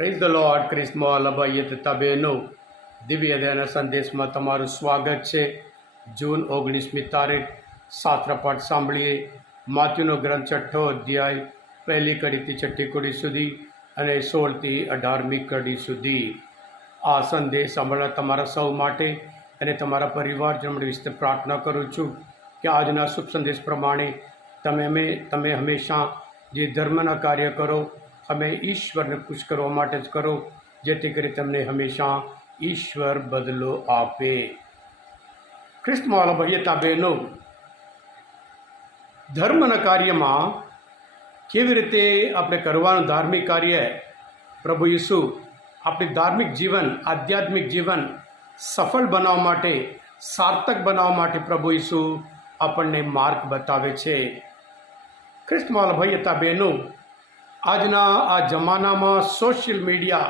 Praise the lord. ક્રિસ્મોલ અભયત તબેનો દિવ્ય દયાના સંદેશમાં તમારું સ્વાગત છે. જૂન 19મી તારીખ શાસ્ત્રપાઠ સાંભળીએ. માથ્યુનો ગ્રંથ 6ઠો અધ્યાય 1લી કડીથી 6ઠ્ઠી કડી સુધી અને 16થી 18મી કડી સુધી. આ સંદેશ સાંભળવા તમારા સૌ માટે અને તમારા પરિવારજનો વિશે પ્રાર્થના કરું છું કે આજના શુભ સંદેશ પ્રમાણે તમે હંમેશા જે ધર્મના કાર્ય કરો અમે ઈશ્વરને ખુશ કરવા માટે જ કરો, જેથી કરી તમને હંમેશા ઈશ્વર બદલો આપે. ખ્રિસ્તવાળા ભાઈઓ બહેનો, ધર્મના કાર્યમાં કેવી રીતે આપણે કરવાનું ધાર્મિક કાર્ય, પ્રભુ ઈસુ આપણી ધાર્મિક જીવન, આધ્યાત્મિક જીવન સફળ બનાવવા માટે, સાર્થક બનાવવા માટે પ્રભુ ઈસુ આપણને માર્ગ બતાવે છે. ખ્રિસ્તવાળા ભાઈઓ બહેનો, આજના આ જમાનામાં સોશિયલ મીડિયા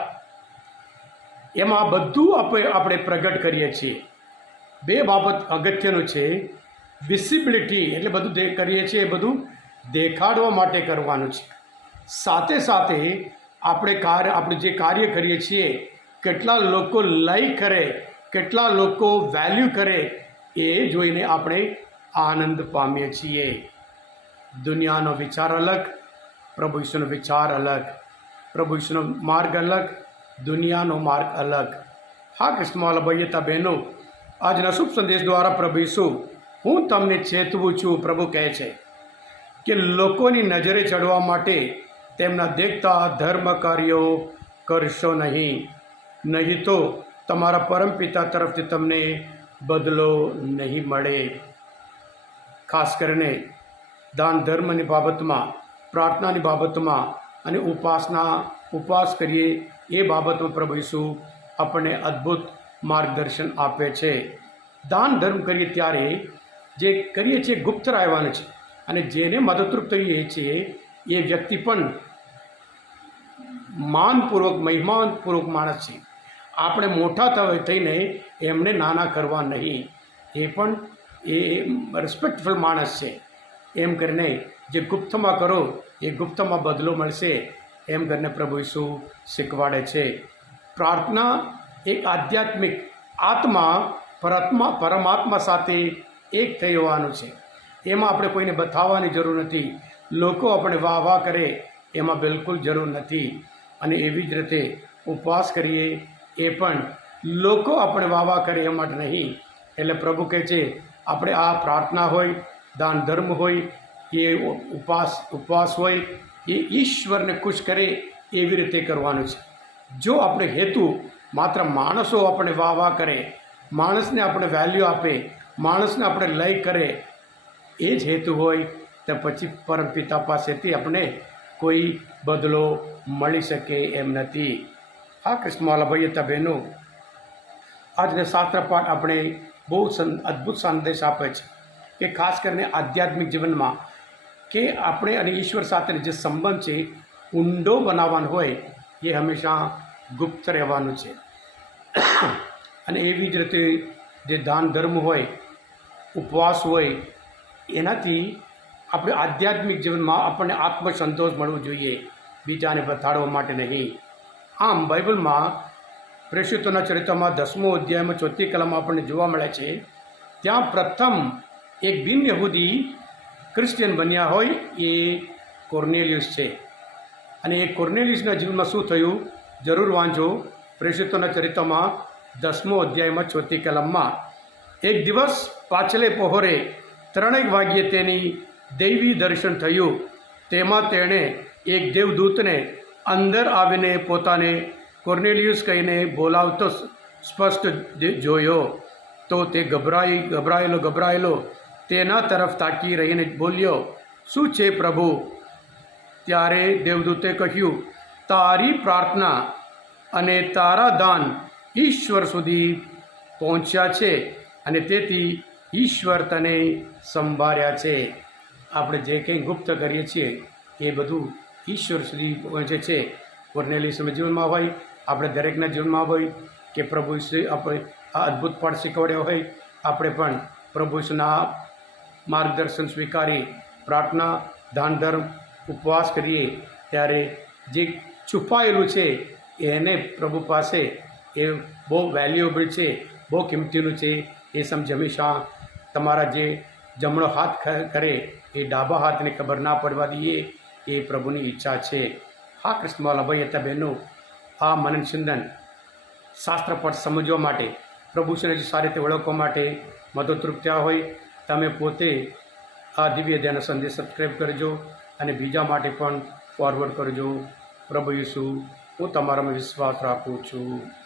એમાં બધું આપણે પ્રગટ કરીએ છીએ. બે બાબત અગત્યનું છે. વિઝિબિલિટી એટલે બધું કરીએ છીએ એ બધું દેખાડવા માટે કરવાનું છે. સાથે સાથે આપણે જે કાર્ય કરીએ છીએ કેટલા લોકો લાઈક કરે, કેટલા લોકો વેલ્યુ કરે એ જોઈને આપણે આનંદ પામીએ છીએ. દુનિયાનો વિચાર અલગ, પ્રભુ ઈસુનો વિચાર અલગ, પ્રભુ ઈસુનો માર્ગ અલગ, દુનિયાનો માર્ગ અલગ. હા ક્રિસ્તવાળા ભાઈઓ બહેનો, આજના શુભ સંદેશ દ્વારા પ્રભુ ઈસુ હું તમને ચેતવું છું. પ્રભુ કહે છે કે લોકોની નજરે ચડવા માટે તેમના દેખતા ધર્મ કાર્યો કરશો નહીં તો તમારા પરમપિતા તરફથી તમને બદલો નહીં મળે. ખાસ કરીને દાન ધર્મની બાબતમાં, પ્રાર્થનાની બાબતમાં અને ઉપવાસ કરીએ એ બાબતમાં પ્રભુ ઈસુ આપણને અદ્ભુત માર્ગદર્શન આપે છે. દાન ધર્મ કરીએ ત્યારે જે કરીએ છીએ ગુપ્ત રહેવાનું છે, અને જેને મદદરૂપ થઈએ છીએ એ વ્યક્તિ પણ માનપૂર્વક, મહિમાનપૂર્વક માણસ છે. આપણે મોટા થઈને એમને નાના કરવા નહીં, એ પણ એ રિસ્પેક્ટફુલ માણસ છે. એમ કરીને જે ગુપ્તમાં કરો એ ગુપ્તમાં બદલો મળશે, એમ કરીને પ્રભુ ઈસુ શીખવાડે છે. પ્રાર્થના એક આધ્યાત્મિક પરમાત્મા સાથે એક થઈ હોવાનું છે. એમાં આપણે કોઈને બતાવવાની જરૂર નથી. લોકો આપણે વાહ કરે એમાં બિલકુલ જરૂર નથી. અને એવી જ રીતે ઉપવાસ કરીએ એ પણ લોકો આપણે વાહ કરે એ માટે નહીં. એટલે પ્રભુ કહે છે આપણે આ પ્રાર્થના હોય, દાન ધર્મ હોય, એ ઉપવાસ હોય, એ ઈશ્વરને ખુશ કરે એવી રીતે કરવાનું છે. જો આપણે હેતુ માત્ર માણસો આપણે વાહ કરે, માણસને આપણે વેલ્યુ આપે, માણસને આપણે લઈ કરે, એ જ હેતુ હોય તો પછી પરમપિતા પાસેથી આપણે કોઈ બદલો મળી શકે એમ નથી. હા ક્રિસ્તવાળા ભાઈઓ બહેનો, આજના શાસ્ત્રપાઠ આપણે બહુ અદ્ભુત સંદેશ આપે છે કે ખાસ કરીને આધ્યાત્મિક જીવનમાં કે આપણે અને ઈશ્વર સાથેનો જે સંબંધ છે ઊંડો બનાવવાનો હોય એ હંમેશા ગુપ્ત રહેવાનું છે. અને એવી જ રીતે જે દાન ધર્મ હોય, ઉપવાસ હોય, એનાથી આપણે આધ્યાત્મિક જીવનમાં આપણને આત્મસંતોષ મળવો જોઈએ, બીજાને બતાડવા માટે નહીં. આમ બાઇબલમાં પ્રેષિતોના ચરિત્રમાં 10મો અધ્યાયમાં 4થી કલમમાં આપણને જોવા મળે છે. ત્યાં પ્રથમ એક બિન યહૂદી ક્રિશ્ચિયન બન્યા હોય એ કોર્નેલિયસ છે. અને એ કોર્નેલિયસના જીવનમાં શું થયું જરૂર વાંચો. પ્રેષિતોના ચરિત્રમાં 10મો અધ્યાયમાં 4થી કલમમાં, એક દિવસ પાછલે પહોરે 3 વાગ્યે તેની દૈવી દર્શન થયું. તેમાં તેણે એક દેવદૂતને અંદર આવીને પોતાને કોર્નેલિયસ કહીને બોલાવતો સ્પષ્ટ જોયો. તો તે ગભરાયેલો તેના તરફ તાકી રહીને બોલ્યો, શું છે પ્રભુ? ત્યારે દેવદૂતે કહ્યું, તારી પ્રાર્થના અને તારા દાન ઈશ્વર સુધી પહોંચ્યા છે અને તેથી ઈશ્વર તને સંભાળ્યા છે. આપણે જે કંઈ ગુપ્ત કરીએ છીએ એ બધું ઈશ્વર સુધી પહોંચે છે. કોર્નેલિયસના જીવનમાં હોય, આપણે દરેકના જીવનમાં હોય કે પ્રભુ ઈસુએ આપણે આ અદ્ભુત પાઠ શીખવાડ્યો હોય, આપણે પણ પ્રભુ ઈસુના માર્ગદર્શન સ્વીકારી પ્રાર્થના, દાન ધર્મ, ઉપવાસ કરીએ ત્યારે જે છુપાયેલું છે એને પ્રભુ પાસે એ બહુ વેલ્યુએબલ છે, બહુ કિંમતીનું છે. એ સમજ હંમેશા તમારા જે જમણો હાથ કરે એ ડાબા હાથને ખબર ના પડવા દઈએ, એ પ્રભુની ઈચ્છા છે. હા કૃષ્ણવાલા ભાઈ હતા બહેનો, આ મનન ચિંતન શાસ્ત્રપાઠ સમજવા માટે, પ્રભુને સારી રીતે ઓળખવા માટે મદદરૂપ થયા હોય, તમે પોતે આ દિવ્ય ધ્યાન સંદેશ સબસ્ક્રાઈબ કરજો અને બીજા માટે પણ ફોરવર્ડ કરજો. પ્રભુ ઈસુ, હું તમારામાં વિશ્વાસ રાખું છું.